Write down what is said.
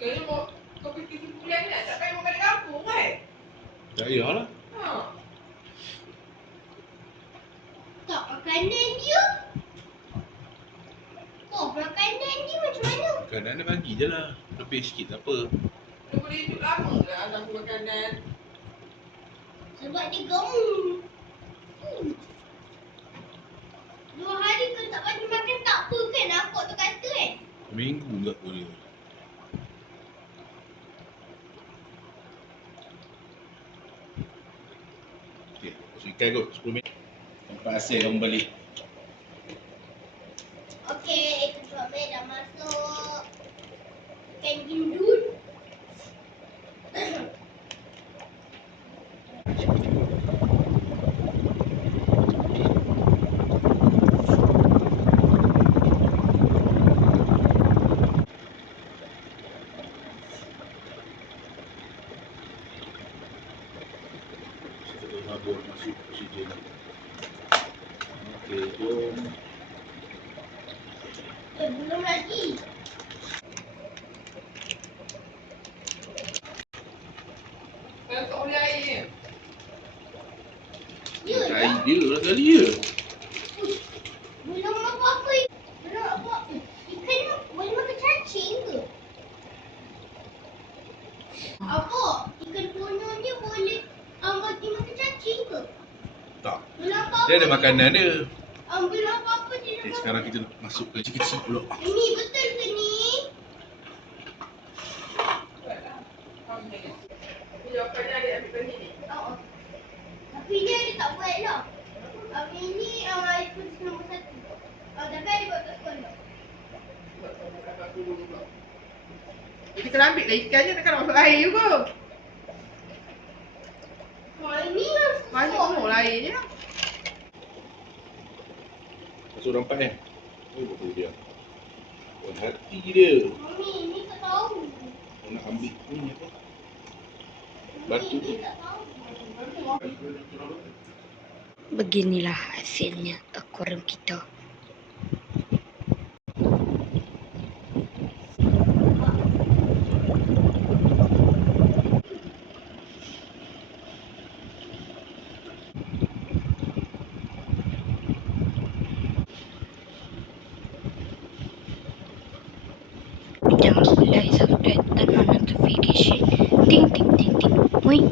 Kayaknya mau kopi kesimpulan ni tak payah makan di kampung kan? Ya iyalah. Ha. Tak makanan dia. Oh, makanan dia macam mana? Makanan dia bagi je lah. Lebih sikit tak apa. Dia boleh hidup lama ke anak makanan? Sebab dia gemuk. 2 hari kau tak bagi makan tak apa kan? Akak tu kata kan? Minggu tak boleh. Okey, masuk ikan kot 10 minit. Tempat asal kamu balik. Okey, ketua Mei dah masuk. Ikan gindul. Mabuk masuk oksigen. Okey, jom. Belum lagi. Kalau tak boleh air ni. Ya Air dah. dia lah kali ya. Belum apa-apa. Belum apa-apa. Ikan ni boleh makan cacing ke? Apa? Ikan ponyo ni boleh bagi makan cacing ke? Tak. Belum apa-apa. Dia ada makanan dia. Belum apa-apa dia Okay, nak sekarang kita masuk ke kecil-kecil pula. Ini betul ke ni? Jawapannya adik ambil bagi ni. Oh. Tapi dia tak buat lah. Habis ni itu nombor 1. Tapi ada buat kat sekolah. Jadi kalau ambil lah ikannya takkan nak masuk air juga. Ini yang Banyak susah. penuh lah airnya. Masuk rampat eh. Oh, betul dia. Buat hati dia. Mami, ni tak tahu. Nak ambil ni apa? Mami, Batu ni tu. tak tahu. Beginilah hasilnya akuarium kita. Jangan lupa like, subscribe, turn on notification. Ting ting ting ting. Wing.